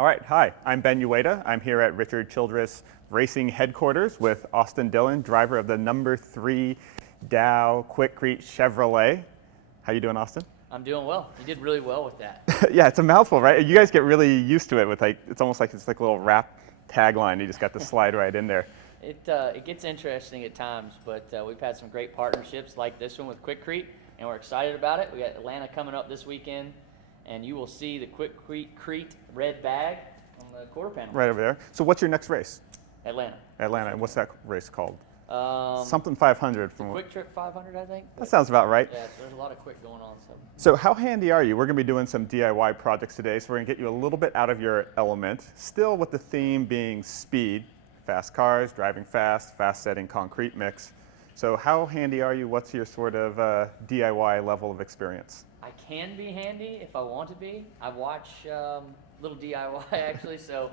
All right, hi, I'm Ben Uyeda. I'm here at Richard Childress Racing Headquarters with Austin Dillon, driver of the number 3 Dow QUIKRETE Chevrolet. How you doing, Austin? I'm doing well. You did really well with that. Yeah, it's a mouthful, right? You guys get really used to it with it's almost like it's like a little rap tagline. You just got to slide right in there. It gets interesting at times, but we've had some great partnerships like this one with QUIKRETE, and we're excited about it. We got Atlanta coming up this weekend, and you will see the QUIKRETE red bag on the quarter panel. Right over there. So what's your next race? Atlanta. Atlanta. And what's that race called? Something 500 from Quick Trip 500, I think. That sounds about right. Yeah, there's a lot of quick going on. So how handy are you? We're going to be doing some DIY projects today, so we're going to get you a little bit out of your element, still with the theme being speed, fast cars, driving fast, fast setting concrete mix. So how handy are you? What's your sort of DIY level of experience? I can be handy if I want to be. I watch little DIY actually, so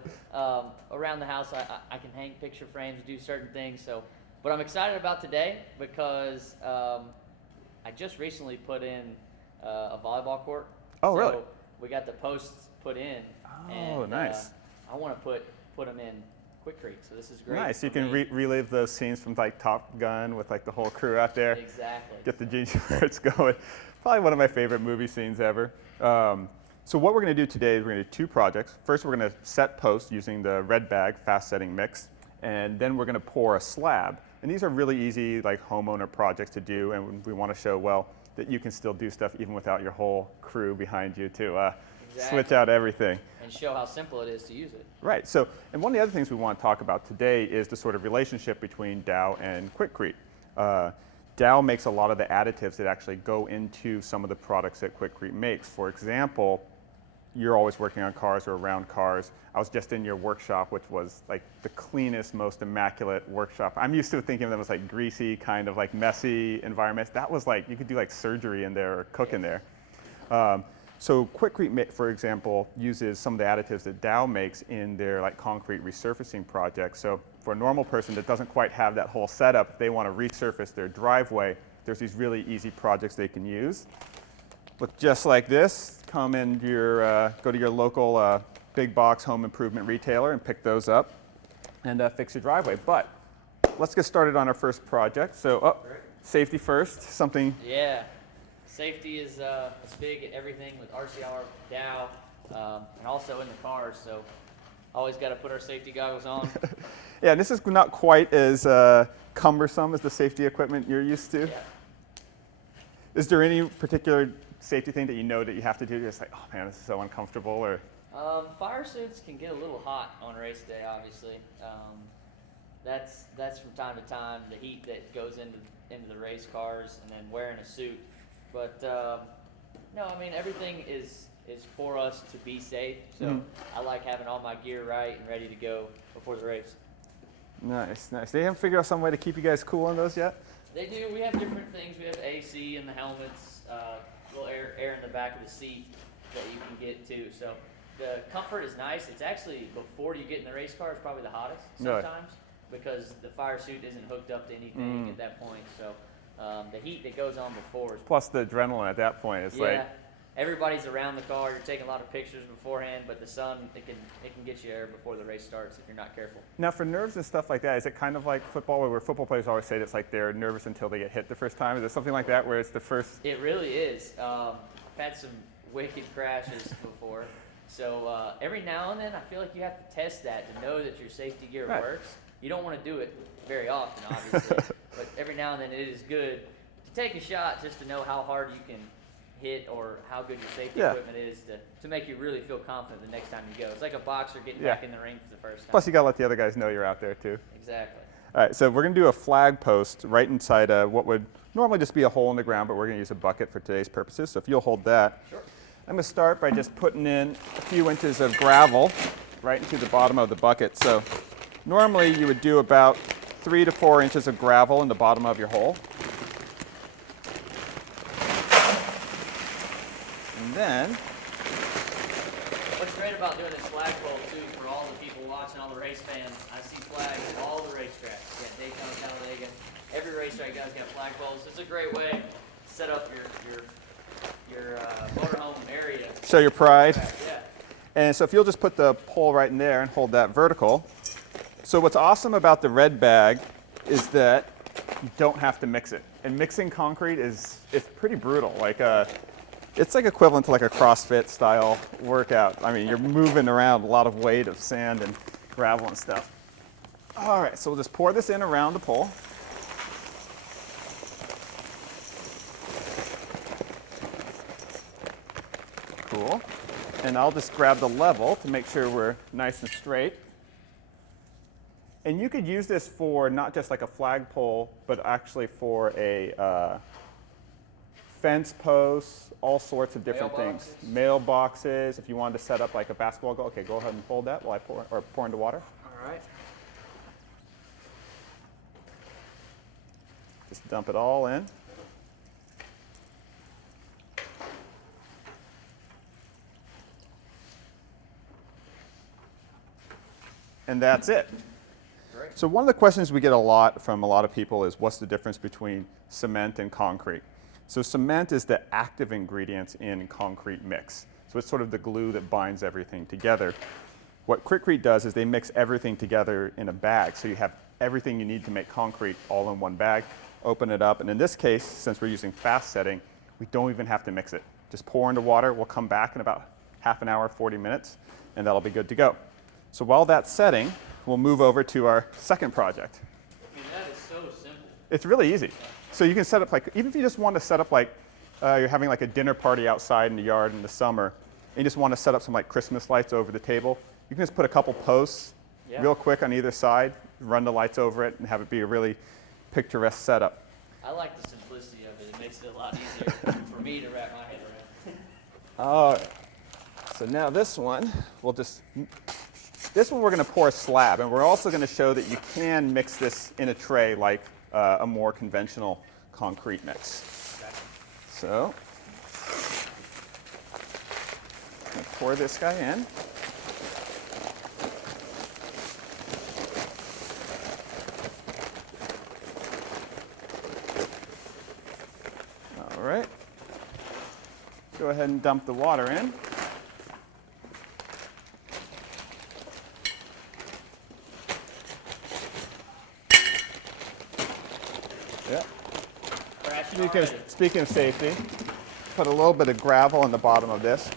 around the house I can hang picture frames, do certain things. So, but I'm excited about today because I just recently put in a volleyball court. Oh, so really? We got the posts put in. Oh, and, nice. I want to put them in QUIKRETE, so this is great. Nice. You can relive those scenes from like Top Gun with like the whole crew out there. Exactly. Get the ginger shirts going. Probably one of my favorite movie scenes ever. So what we're going to do today is we're going to do 2 projects. First, we're going to set posts using the red bag fast setting mix, and then we're going to pour a slab. And these are really easy like homeowner projects to do, and we want to show, well, that you can still do stuff even without your whole crew behind you to switch out everything. And show how simple it is to use it. Right. So, and one of the other things we want to talk about today is the sort of relationship between Dow and QUIKRETE. Dow makes a lot of the additives that actually go into some of the products that QUIKRETE makes. For example, you're always working on cars or around cars. I was just in your workshop, which was like the cleanest, most immaculate workshop. I'm used to thinking of them as like greasy, kind of like messy environments. That was like, you could do like surgery in there or cook in there. So QUIKRETE, for example, uses some of the additives that Dow makes in their like concrete resurfacing projects. So for a normal person that doesn't quite have that whole setup, if they want to resurface their driveway, there's these really easy projects they can use. Look just like this. Come in your, go to your local big box home improvement retailer and pick those up and fix your driveway. But let's get started on our first project. So, safety first, something. Yeah. Safety is big at everything with RCR, Dow, and also in the cars, so always got to put our safety goggles on. Yeah, this is not quite as cumbersome as the safety equipment you're used to. Yeah. Is there any particular safety thing that you know that you have to do? You're just like, oh man, this is so uncomfortable, or? Fire suits can get a little hot on race day, obviously. That's from time to time, the heat that goes into the race cars and then wearing a suit. But no, I mean, everything is for us to be safe. So I like having all my gear right and ready to go before the race. Nice, nice. They haven't figured out some way to keep you guys cool on those yet? They do. We have different things. We have AC in the helmets, little air in the back of the seat that you can get to. So the comfort is nice. It's actually, before you get in the race car, it's probably the hottest sometimes because the fire suit isn't hooked up to anything at that point. So the heat that goes on before is plus the adrenaline at that point is like, everybody's around the car. You're taking a lot of pictures beforehand, but the sun, it can get you air before the race starts if you're not careful. Now for nerves and stuff like that, is it kind of like football where football players always say it's like they're nervous until they get hit the first time? Is it something like that where it's the first? It really is. I've had some wicked crashes before. So every now and then I feel like you have to test that to know that your safety gear works. You don't want to do it very often, obviously, but every now and then it is good to take a shot just to know how hard you can hit or how good your safety equipment is to make you really feel confident the next time you go. It's like a boxer getting back in the ring for the first time. Plus you got to let the other guys know you're out there too. Exactly. All right, so we're going to do a flag post right inside what would normally just be a hole in the ground, but we're going to use a bucket for today's purposes. So if you'll hold that. Sure. I'm going to start by just putting in a few inches of gravel right into the bottom of the bucket. So normally you would do about 3 to 4 inches of gravel in the bottom of your hole. And then, what's great about doing this flagpole too, for all the people watching, all the race fans, I see flags at all the racetracks. You got Daytona, Talladega, every racetrack guy's got flagpoles. It's a great way to set up your motorhome area. Show your pride. Yeah. And so if you'll just put the pole right in there and hold that vertical. So what's awesome about the red bag is that you don't have to mix it. And mixing concrete it's pretty brutal. Like it's like equivalent to like a CrossFit style workout. I mean, you're moving around a lot of weight of sand and gravel and stuff. All right, so we'll just pour this in around the pole. Cool. And I'll just grab the level to make sure we're nice and straight. And you could use this for not just like a flagpole, but actually for a fence posts, all sorts of different things. Mailboxes, if you wanted to set up like a basketball goal. Okay, go ahead and hold that while I pour into water. All right. Just dump it all in. And that's it. Great. So one of the questions we get a lot from a lot of people is what's the difference between cement and concrete? So cement is the active ingredients in concrete mix. So it's sort of the glue that binds everything together. What QUIKRETE does is they mix everything together in a bag. So you have everything you need to make concrete all in one bag, open it up, and in this case, since we're using fast setting, we don't even have to mix it. Just pour into water, we'll come back in about half an hour, 40 minutes, and that'll be good to go. So while that's setting, we'll move over to our second project. I mean, that is so simple. It's really easy. So you can set up like, even if you just want to set up like, you're having like a dinner party outside in the yard in the summer, and you just want to set up some like Christmas lights over the table, you can just put a couple posts real quick on either side, run the lights over it, and have it be a really picturesque setup. I like the simplicity of it. It makes it a lot easier for me to wrap my head around. All right. So now this one, we're going to pour a slab, and we're also going to show that you can mix this in a tray like a more conventional concrete mix. Okay. So, I'm going to pour this guy in. All right. Go ahead and dump the water in. Yeah. Speaking of safety, put a little bit of gravel on the bottom of this.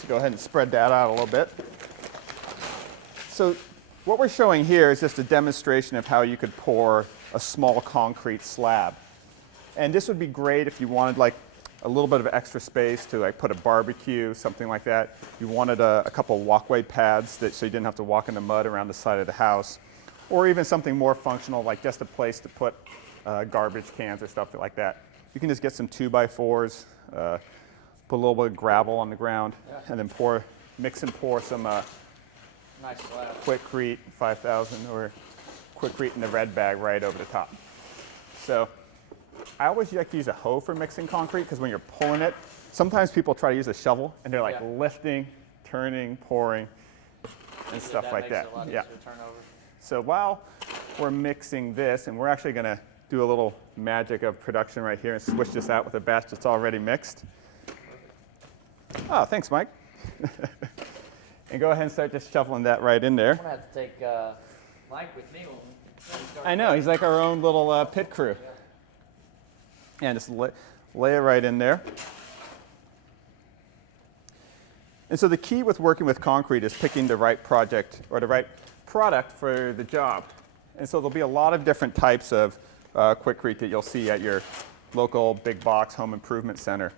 So go ahead and spread that out a little bit. So what we're showing here is just a demonstration of how you could pour a small concrete slab. And this would be great if you wanted like a little bit of extra space to like put a barbecue, something like that. You wanted a couple walkway pads so you didn't have to walk in the mud around the side of the house. Or even something more functional like just a place to put garbage cans or stuff like that. You can just get some 2x4s, put a little bit of gravel on the ground, and then mix and pour some Nice slab. QUIKRETE 5000 or QUIKRETE in the red bag right over the top. So I always like to use a hoe for mixing concrete because when you're pulling it, sometimes people try to use a shovel and they're like lifting, turning, pouring, and stuff like that. Makes it a lot easier to turn over. So while we're mixing this, and we're actually going to do a little magic of production right here and switch this out with a batch that's already mixed. Oh, thanks, Mike. And go ahead and start just shoveling that right in there. I'm going to have to take Mike with me when we start. I know, he's like our own little pit crew. And just lay it right in there. And so the key with working with concrete is picking the right project or the right product for the job. And so there'll be a lot of different types of QUIKRETE that you'll see at your local big box home improvement center.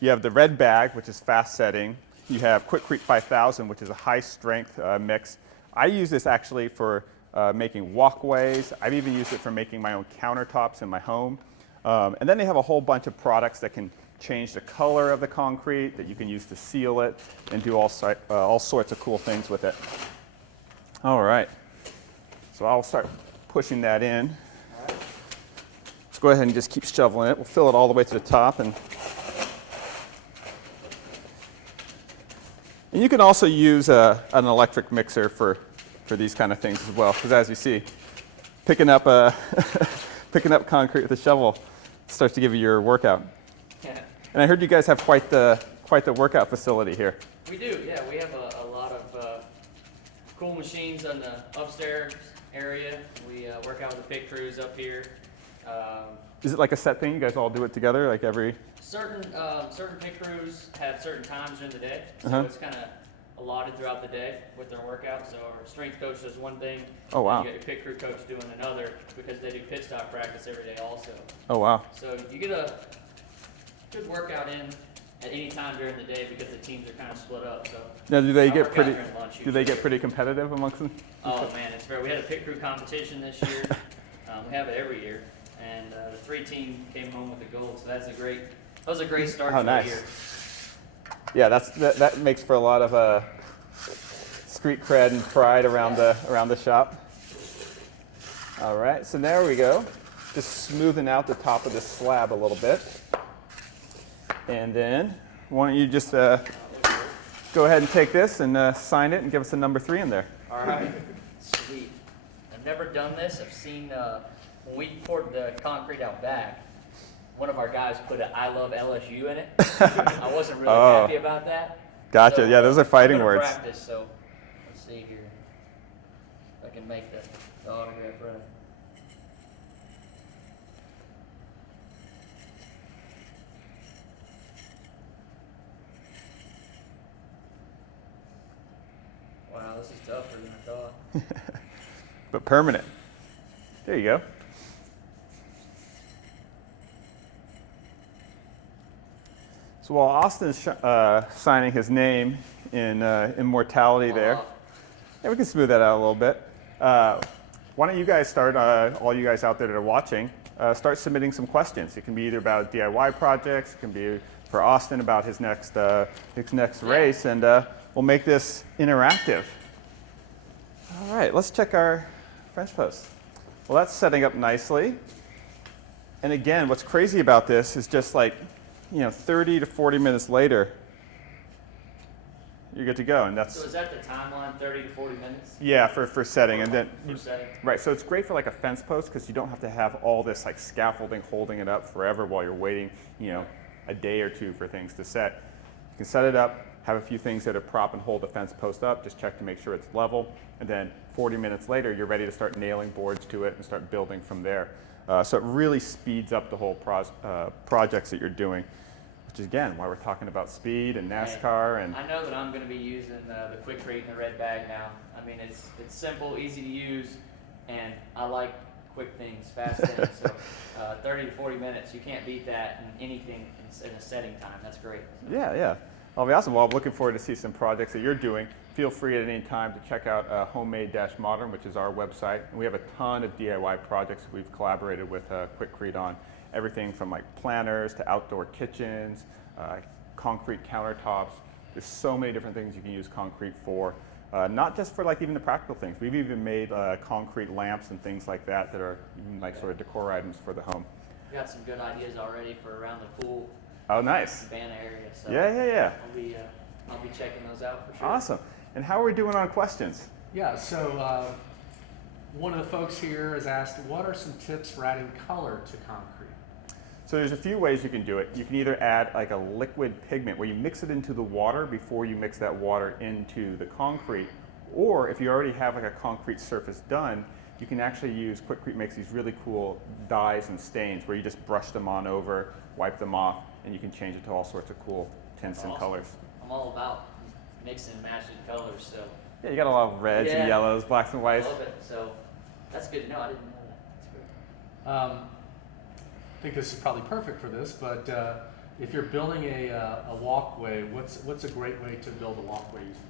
You have the red bag, which is fast setting. You have QUIKRETE 5000, which is a high strength mix. I use this actually for making walkways. I've even used it for making my own countertops in my home. And then they have a whole bunch of products that can change the color of the concrete, that you can use to seal it, and do all sorts of cool things with it. All right. So I'll start pushing that in. Let's go ahead and just keep shoveling it. We'll fill it all the way to the top. And you can also use an electric mixer for these kind of things as well, because as you see, picking up picking up concrete with a shovel starts to give you your workout. Yeah. And I heard you guys have quite the workout facility here. We do, yeah. We have a lot of cool machines on the upstairs area. We work out with the pit crews up here. Is it like a set thing? You guys all do it together, like every? Certain pit crews have certain times during the day, so it's kind of allotted throughout the day with their workout. So our strength coach does one thing. Oh wow. You got your pit crew coach doing another because they do pit stop practice every day also. Oh wow. So you get a good workout in at any time during the day because the teams are kind of split up. So now, do they I get work out pretty? during lunch Do they usually. get pretty competitive amongst them? Oh man, it's fair. We had a pit crew competition this year. We have it every year, and the 3 team came home with the gold. So that was a great start to the year. Yeah, that makes for a lot of street cred and pride around the shop. All right, so there we go. Just smoothing out the top of this slab a little bit, and then why don't you just go ahead and take this and sign it and give us a number 3 in there. All right, sweet. I've never done this. I've seen when we poured the concrete out back, one of our guys put a "I love LSU" in it. I wasn't really happy about that. Gotcha. So, yeah, those are fighting I'm gonna words. practice, so let's see here. If I can make the autograph right. Wow, this is tougher than I thought. But permanent. There you go. So while Austin's signing his name in immortality there, yeah, we can smooth that out a little bit. Why don't you guys start, all you guys out there that are watching, start submitting some questions. It can be either about DIY projects, it can be for Austin about his next race, and we'll make this interactive. All right, let's check our French post. Well, that's setting up nicely. And again, what's crazy about this is just like, 30 to 40 minutes later, you're good to go. And that's, So is that the timeline, 30 to 40 minutes? yeah, for setting. And then, For setting? right, so it's great for like a fence post because you don't have to have all this like scaffolding holding it up forever while you're waiting, a day or two for things to set. You can set it up, have a few things that are prop and hold the fence post up, just check to make sure it's level, and then 40 minutes later, you're ready to start nailing boards to it and start building from there. So it really speeds up the whole projects that you're doing, which is again why we're talking about speed and NASCAR. And I know that I'm going to be using the QUIKRETE in the red bag now. I mean, it's simple, easy to use, and I like quick things, fast things. So 30 to 40 minutes, you can't beat that in anything in a setting time. That's great. yeah. Well, it'll be awesome. Well, I'm looking forward to see some projects that you're doing. Feel free at any time to check out Homemade-Modern, which is our website. And we have a ton of DIY projects we've collaborated with QUIKRETE on. Everything from like planters to outdoor kitchens, concrete countertops. There's so many different things you can use concrete for. Not just for like even the practical things. We've even made concrete lamps and things like that that are even like sort of decor items for the home. We got some good ideas already for around the pool. Oh, nice. Cabana area. So Yeah. I'll be checking those out for sure. Awesome. And how are we doing on questions? Yeah, so one of the folks here has asked, what are some tips for adding color to concrete? So there's a few ways you can do it. You can either add like a liquid pigment where you mix it into the water before you mix that water into the concrete. Or if you already have like a concrete surface done, you can actually use, QUIKRETE makes these really cool dyes and stains where you just brush them on over, wipe them off, and you can change it to all sorts of cool tints and colors. I'm all about mixing and matching colors, so Yeah, you got a lot of reds and yellows, blacks and I whites. love it. So that's good to know. I didn't know that. That's great. I think this is probably perfect for this, but if you're building a walkway, what's a great way to build a walkway using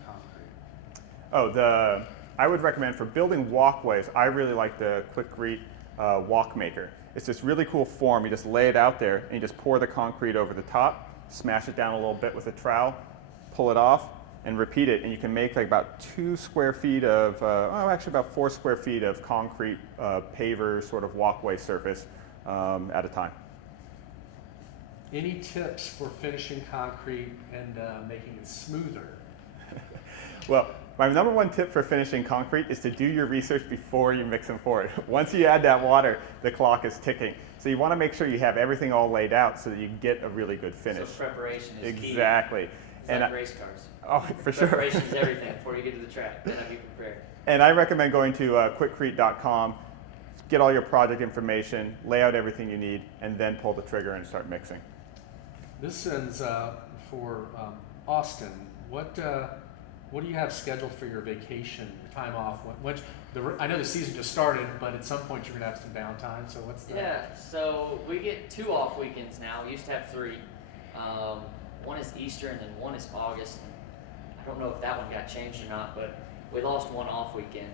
concrete? I would recommend for building walkways, I really like the QUIKRETE walk maker. It's this really cool form. You just lay it out there and you just pour the concrete over the top, smash it down a little bit with a trowel, pull it off, and repeat it. And you can make like about 2 square feet of, actually about 4 square feet of concrete paver sort of walkway surface at a time. Any tips for finishing concrete and making it smoother? Well, my number one tip for finishing concrete is to do your research before you mix and pour it. Once you add that water, the clock is ticking. So you want to make sure you have everything all laid out so that you get a really good finish. So preparation is key. Exactly. It's like race cars. Oh, for sure. Preparation is everything before you get to the track. Then be prepared. And I recommend going to QUIKRETE.com, get all your project information, lay out everything you need, and then pull the trigger and start mixing. This is for Austin. What do you have scheduled for your vacation, your time off? I know the season just started, but at some point you're going to have some downtime. So what's that? Yeah, so we get 2 off weekends now. We used to have 3. One is Easter and then one is August. I don't know if that one got changed or not, but we lost 1 off weekend.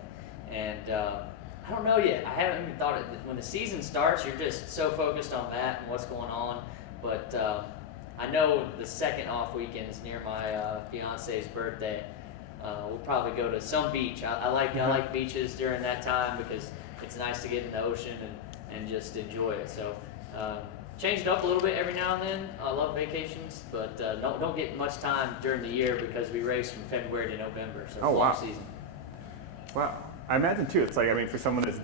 And I don't know yet. I haven't even thought it. When the season starts, you're just so focused on that and what's going on. But I know the second off weekend is near my fiance's birthday. We'll probably go to some beach. I like beaches during that time because it's nice to get in the ocean and just enjoy it. So change it up a little bit every now and then. I love vacations, but don't get much time during the year because we race from February to November. So long season. Wow. I imagine too, it's like, I mean, for someone that's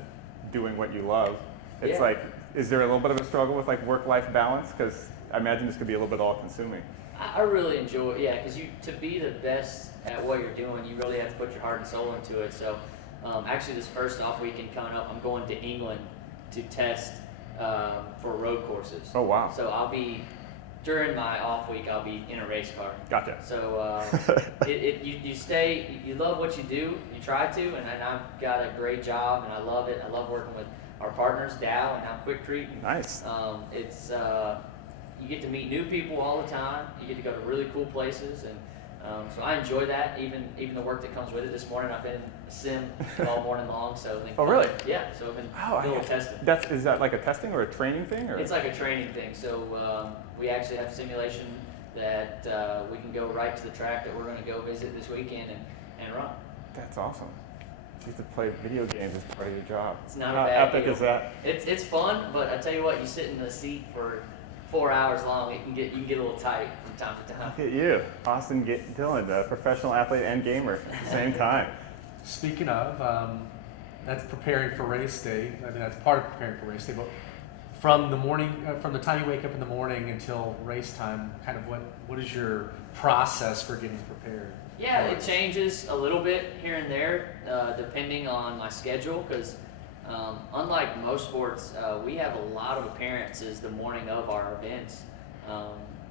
doing what you love, it's Yeah. like, is there a little bit of a struggle with like work-life balance? Because I imagine this could be a little bit all-consuming. I really enjoy it, yeah, because to be the best at what you're doing, you really have to put your heart and soul into it. So actually this first off weekend coming up, I'm going to England to test for road courses. Oh, wow. So during my off week, I'll be in a race car. Gotcha. So you love what you do, you try to, and I've got a great job and I love it. I love working with our partners, Dow and now QUIKRETE. Nice. You get to meet new people all the time. You get to go to really cool places, and so I enjoy that. Even the work that comes with it. This morning I've been in a sim all morning long. So Oh, really? Yeah. So I've been doing a little testing. Is that like a testing or a training thing? Or? It's like a training thing. So we actually have simulation that we can go right to the track that we're going to go visit this weekend and run. That's awesome. You get to play video games as part of your job. It's not How a bad epic deal. is that? It's fun, but I tell you what, you sit in the seat for 4 hours long, you can get a little tight from time to time. Look at you, Austin Dillon, a professional athlete and gamer at the same time. Speaking of, that's preparing for race day. I mean, that's part of preparing for race day. But from the morning, from the time you wake up in the morning until race time, kind of what is your process for getting prepared? Yeah, it changes a little bit here and there, depending on my schedule, because unlike most sports, we have a lot of appearances the morning of our events.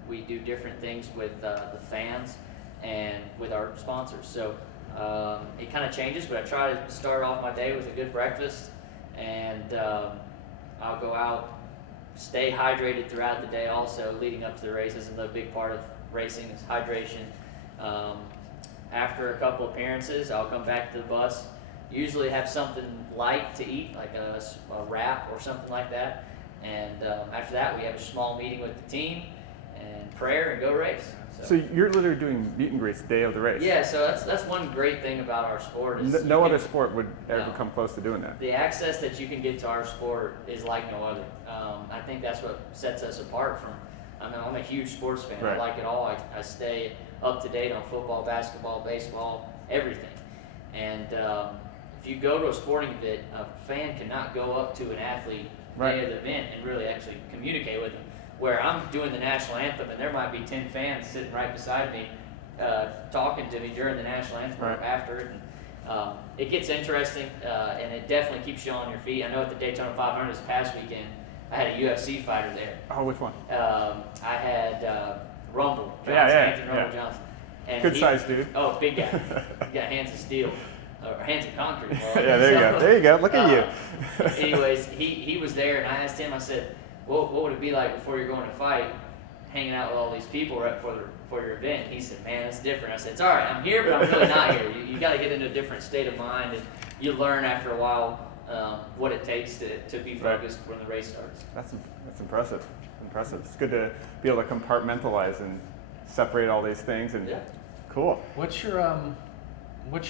We do different things with the fans and with our sponsors. So it kind of changes, but I try to start off my day with a good breakfast, and I'll go out, stay hydrated throughout the day also, leading up to the races. Another big part of racing is hydration. After a couple appearances, I'll come back to the bus, usually have something light to eat, like a wrap or something like that. And after that, we have a small meeting with the team and prayer and go race. So you're literally doing meet and greets the day of the race? Yeah, so that's one great thing about our sport. Is no other sport would ever come close to doing that. The access that you can get to our sport is like no other. I think that's what sets us apart from, I'm a huge sports fan. Right. I like it all. I stay up to date on football, basketball, baseball, everything. And if you go to a sporting event, a fan cannot go up to an athlete day of the event and really actually communicate with them. Where I'm doing the national anthem and there might be 10 fans sitting right beside me talking to me during the national anthem or after it. And, it gets interesting and it definitely keeps you on your feet. I know at the Daytona 500 this past weekend, I had a UFC fighter there. Oh, which one? I had Rumble Johnson, Anthony Rumble Johnson. And good size dude. Oh, big guy. He got hands of steel. Or hands of concrete. Yeah, there you go. There you go. Look at you. Anyways, he was there, and I asked him. I said, "What would it be like before you're going to fight, hanging out with all these people right for your event?" He said, "Man, it's different." I said, "It's all right. I'm here, but I'm really not here. You got to get into a different state of mind, and you learn after a while what it takes to be focused when the race starts." That's impressive. Impressive. It's good to be able to compartmentalize and separate all these things. And cool. What's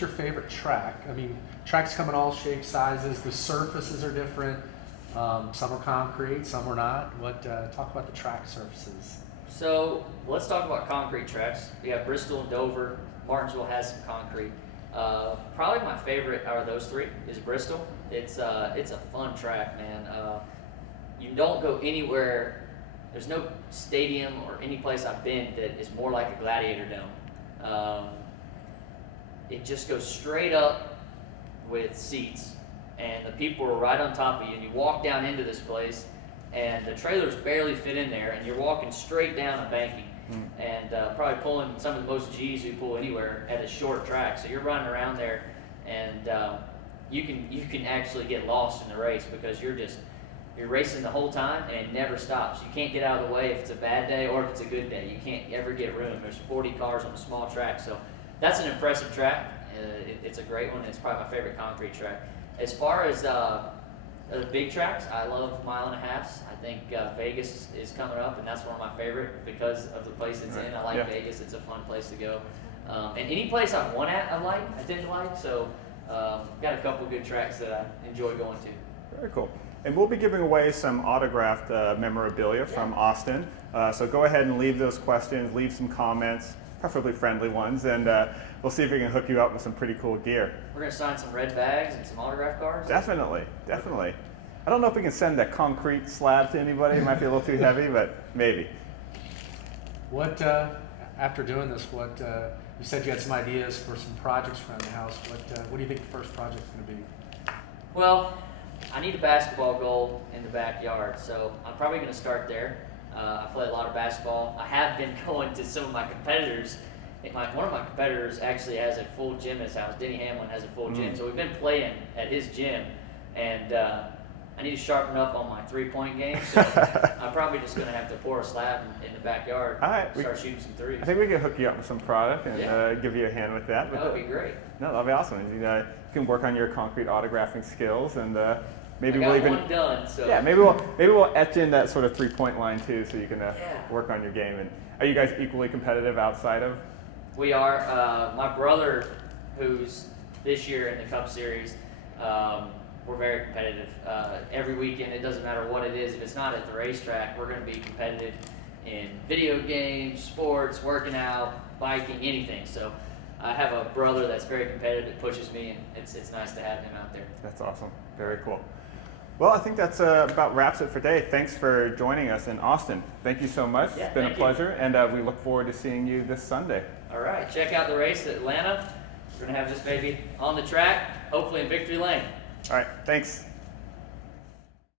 your favorite track? I mean, tracks come in all shapes, sizes. The surfaces are different. Some are concrete, some are not. Talk about the track surfaces. So let's talk about concrete tracks. We have Bristol and Dover. Martinsville has some concrete. Probably my favorite out of those three is Bristol. It's a fun track, man. You don't go anywhere. There's no stadium or any place I've been that is more like a gladiator dome. It just goes straight up with seats, and the people are right on top of you, and you walk down into this place, and the trailers barely fit in there, and you're walking straight down a banking, and probably pulling some of the most G's we pull anywhere at a short track. So you're running around there, and you can actually get lost in the race because you're racing the whole time, and it never stops. You can't get out of the way if it's a bad day or if it's a good day. You can't ever get room. There's 40 cars on a small track, so that's an impressive track. It's a great one. It's probably my favorite concrete track. As far as the big tracks, I love 1.5 miles. I think Vegas is coming up, and that's one of my favorite because of the place it's in. I like Vegas. It's a fun place to go. And any place I've won at, I tend to like. So got a couple good tracks that I enjoy going to. Very cool. And we'll be giving away some autographed memorabilia from Austin. So go ahead and leave those questions, leave some comments, preferably friendly ones, and we'll see if we can hook you up with some pretty cool gear. We're going to sign some red bags and some autograph cards? Definitely, definitely. I don't know if we can send a concrete slab to anybody. It might be a little too heavy, but maybe. What, after doing this, you said you had some ideas for some projects around the house. What do you think the first project's going to be? Well, I need a basketball goal in the backyard, so I'm probably going to start there. I play a lot of basketball. I have been going to some of my competitors. One of my competitors actually has a full gym in his house. Denny Hamlin has a full gym, so we've been playing at his gym, and I need to sharpen up on my three-point game. So I'm probably just going to have to pour a slab in the backyard and start shooting some threes. I think we can hook you up with some product and give you a hand with that. That would be great. No, that'd be awesome. You can work on your concrete autographing skills, and maybe I got we'll even one done. So maybe we'll etch in that sort of 3-point line too, so you can work on your game. And are you guys equally competitive outside of? We are. My brother, who's this year in the Cup Series, we're very competitive. Every weekend, it doesn't matter what it is. If it's not at the racetrack, we're going to be competitive in video games, sports, working out, biking, anything. So I have a brother that's very competitive that pushes me, and it's nice to have him out there. That's awesome. Very cool. Well, I think that's about wraps it for today. Thanks for joining us in Austin. Thank you so much. Yeah, it's been a pleasure, and we look forward to seeing you this Sunday. All right, check out the race at Atlanta. We're going to have this baby on the track, hopefully in victory lane. All right, thanks.